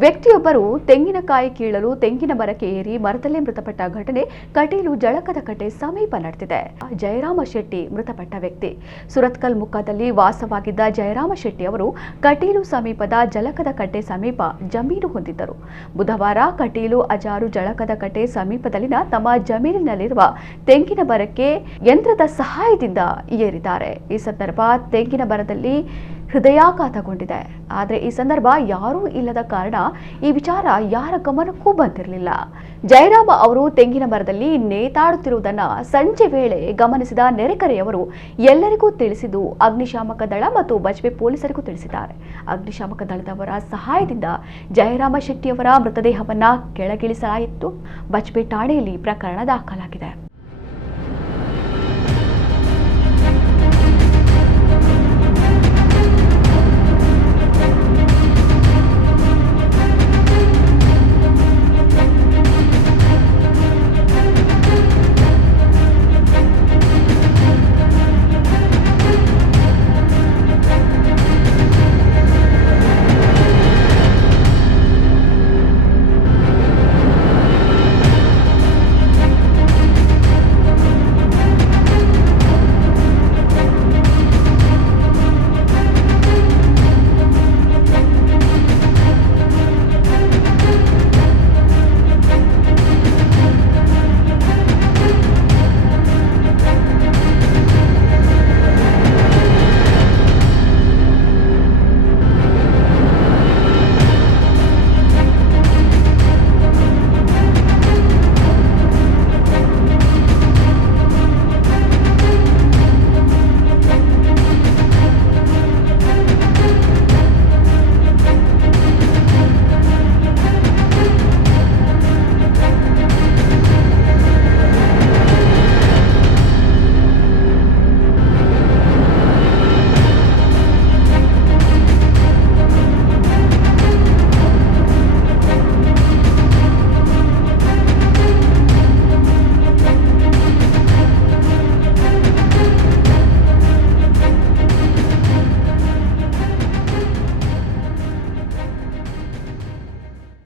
ವ್ಯಕ್ತಿಯೊಬ್ಬರು ತೆಂಗಿನಕಾಯಿ ಕೀಳಲು ತೆಂಗಿನ ಮರಕ್ಕೆ ಏರಿ ಮರದಲ್ಲೇ ಮೃತಪಟ್ಟ ಘಟನೆ ಕಟೀಲು ಜಳಕದ ಕಟ್ಟೆ ಸಮೀಪ ನಡೆದಿದೆ. ಜಯರಾಮ ಶೆಟ್ಟಿ ಮೃತಪಟ್ಟ ವ್ಯಕ್ತಿ. ಸುರತ್ಕಲ್ ಮುಖದಲ್ಲಿ ವಾಸವಾಗಿದ್ದ ಜಯರಾಮ ಶೆಟ್ಟಿ ಅವರು ಕಟೀಲು ಸಮೀಪದ ಜಳಕದ ಕಟ್ಟೆ ಸಮೀಪ ಜಮೀನು ಹೊಂದಿದ್ದರು. ಬುಧವಾರ ಕಟೀಲು ಅಜಾರು ಜಳಕದ ಕಟ್ಟೆ ಸಮೀಪದಲ್ಲಿನ ತಮ್ಮ ಜಮೀನಿನಲ್ಲಿರುವ ತೆಂಗಿನ ಮರಕ್ಕೆ ಯಂತ್ರದ ಸಹಾಯದಿಂದ ಏರಿದ್ದಾರೆ. ಈ ಸಂದರ್ಭ ತೆಂಗಿನ ಮರದಲ್ಲಿ ಹೃದಯಾಘಾತಗೊಂಡಿದೆ. ಆದರೆ ಈ ಸಂದರ್ಭ ಯಾರೂ ಇಲ್ಲದ ಕಾರಣ ಈ ವಿಚಾರ ಯಾರ ಗಮನಕ್ಕೂ ಬಂದಿರಲಿಲ್ಲ. ಜಯರಾಮ ಅವರು ತೆಂಗಿನ ಮರದಲ್ಲಿ ನೇತಾಡುತ್ತಿರುವುದನ್ನು ಸಂಜೆ ವೇಳೆ ಗಮನಿಸಿದ ನೆರೆಕರೆಯವರು ಎಲ್ಲರಿಗೂ ತಿಳಿಸಿದ್ದು ಅಗ್ನಿಶಾಮಕ ದಳ ಮತ್ತು ಬಜ್ಪೆ ಪೊಲೀಸರಿಗೂ ತಿಳಿಸಿದ್ದಾರೆ. ಅಗ್ನಿಶಾಮಕ ದಳದವರ ಸಹಾಯದಿಂದ ಜಯರಾಮ ಶೆಟ್ಟಿಯವರ ಮೃತದೇಹವನ್ನು ಕೆಳಗಿಳಿಸಲಾಯಿತು. ಬಜ್ಪೆ ಠಾಣೆಯಲ್ಲಿ ಪ್ರಕರಣ ದಾಖಲಾಗಿದೆ.